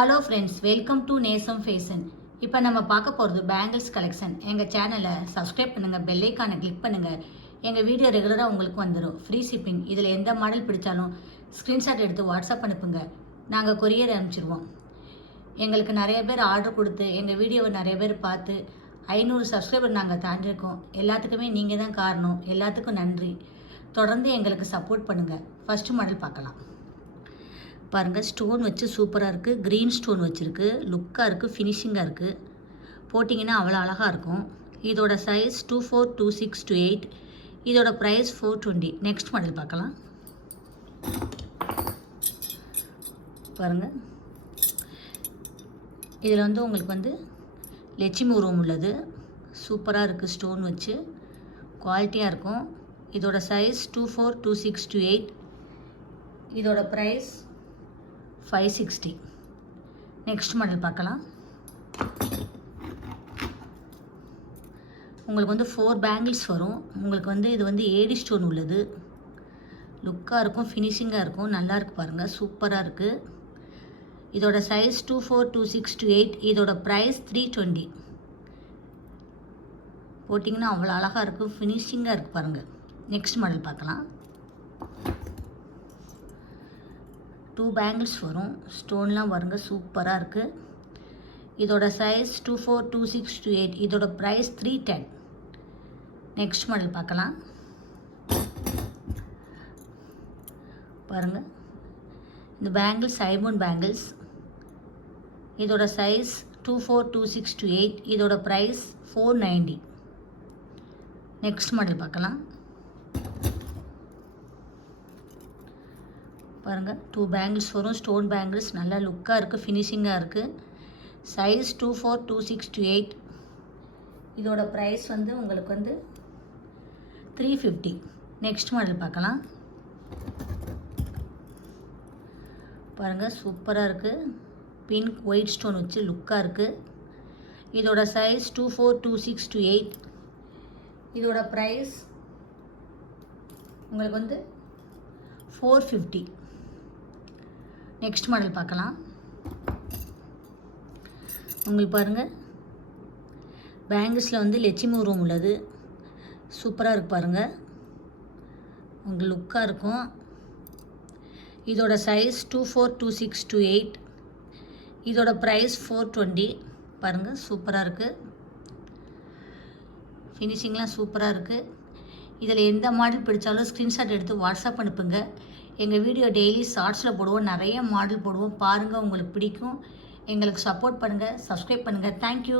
Hello friends, welcome to நேசம் fashion. இப்போ நம்ம பார்க்க போகிறது பேங்கிள்ஸ் கலெக்ஷன். எங்கள் சேனலை சப்ஸ்கிரைப் பண்ணுங்கள், பெல் ஐக்கானை கிளிக் பண்ணுங்கள். எங்கள் வீடியோ ரெகுலராக உங்களுக்கு வந்துடும். Free shipping. இதில் எந்த மாடல் பிடிச்சாலும் ஸ்க்ரீன்ஷாட் எடுத்து வாட்ஸ்அப் அனுப்புங்க, நாங்கள் கொரியர் அனுப்பிச்சிடுவோம். எங்களுக்கு நிறைய பேர் ஆர்டர் கொடுத்து எங்கள் வீடியோவை நிறைய பேர் பார்த்து 500 சப்ஸ்கிரைபர் நாங்கள் தாண்டிருக்கோம். எல்லாத்துக்குமே நீங்கள் தான் காரணம். எல்லாத்துக்கும் நன்றி. தொடர்ந்து எங்களுக்கு சப்போர்ட் பண்ணுங்கள். ஃபஸ்ட்டு மாடல் பார்க்கலாம். பாருங்கள், ஸ்டோன் வச்சு சூப்பராக இருக்குது. க்ரீன் ஸ்டோன் வச்சுருக்கு. லுக்காக இருக்குது, ஃபினிஷிங்காக இருக்குது. போட்டிங்கன்னா அவ்வளோ அழகாக இருக்கும். இதோட சைஸ் 24, 26, 28. இதோட ப்ரைஸ் 420. நெக்ஸ்ட் மாடல் பார்க்கலாம். பாருங்கள், இதில் உங்களுக்கு லட்சுமி உருவம் உள்ளது. சூப்பராக இருக்குது. ஸ்டோன் வச்சு குவாலிட்டியாக இருக்கும். இதோட சைஸ் 24, 26, 28. இதோட ப்ரைஸ் 560. நெக்ஸ்ட் மாடல் பார்க்கலாம். உங்களுக்கு 4 பேங்கிள்ஸ் வரும். உங்களுக்கு இது ஏடி ஸ்டோன் உள்ளது. லுக்காக இருக்கும், ஃபினிஷிங்காக இருக்கும். நல்லா இருக்குது பாருங்கள், சூப்பராக இருக்குது. இதோட சைஸ் 24, 26, 28. இதோட ப்ரைஸ் 320. போட்டிங்கன்னா அவ்வளோ அழகாக இருக்குது, ஃபினிஷிங்காக இருக்குது பாருங்கள். நெக்ஸ்ட் மாடல் பார்க்கலாம். 2 பேங்கிள்ஸ் வரும். ஸ்டோன்லாம் பாருங்க, சூப்பராக இருக்குது. இதோட சைஸ் 24, 26, 28. இதோட ப்ரைஸ் 310. நெக்ஸ்ட் மாடல் பார்க்கலாம். பாருங்கள், இந்த பேங்கிள்ஸ் ஐபோன் பேங்கிள்ஸ். இதோட சைஸ் 24, 26, 28. இதோட ப்ரைஸ் 490. நெக்ஸ்ட் மாடல் பார்க்கலாம். பாருங்கள், 2 பேங்கிள்ஸ் வரும். ஸ்டோன் பேங்கிள்ஸ் நல்லா லுக்காக இருக்குது, ஃபினிஷிங்காக இருக்குது. சைஸ் 24, 26, 28. இதோட ப்ரைஸ் உங்களுக்கு 350. நெக்ஸ்ட் மாடல் பார்க்கலாம். பாருங்கள், சூப்பராக இருக்குது. பிங்க் ஒயிட் ஸ்டோன் வச்சு லுக்காக இருக்குது. இதோட சைஸ் 24, 26, 28. இதோட ப்ரைஸ் உங்களுக்கு 450. நெக்ஸ்ட் மாடல் பார்க்கலாம். உங்களுக்கு பாருங்கள், பேங்கிள்ஸில் லட்சுமி உருவம் உள்ளது. சூப்பராக இருக்குது பாருங்கள், உங்களுக்கு லுக்காக இருக்கும். இதோட சைஸ் 24, 26, 28. இதோட ப்ரைஸ் 420. பாருங்கள், சூப்பராக இருக்குது. ஃபினிஷிங்லாம் சூப்பராக இருக்குது. இதில் எந்த மாடல் பிடிச்சாலும் ஸ்க்ரீன்ஷாட் எடுத்து வாட்ஸ்அப் அனுப்புங்க. எங்கள் வீடியோ டெய்லி ஷார்ட்ஸில் போடுவோம், நிறைய மாடல் போடுவோம். பாருங்கள், உங்களுக்கு பிடிக்கும். எங்களுக்கு சப்போர்ட் பண்ணுங்கள், சப்ஸ்கிரைப் பண்ணுங்கள். தேங்க்யூ.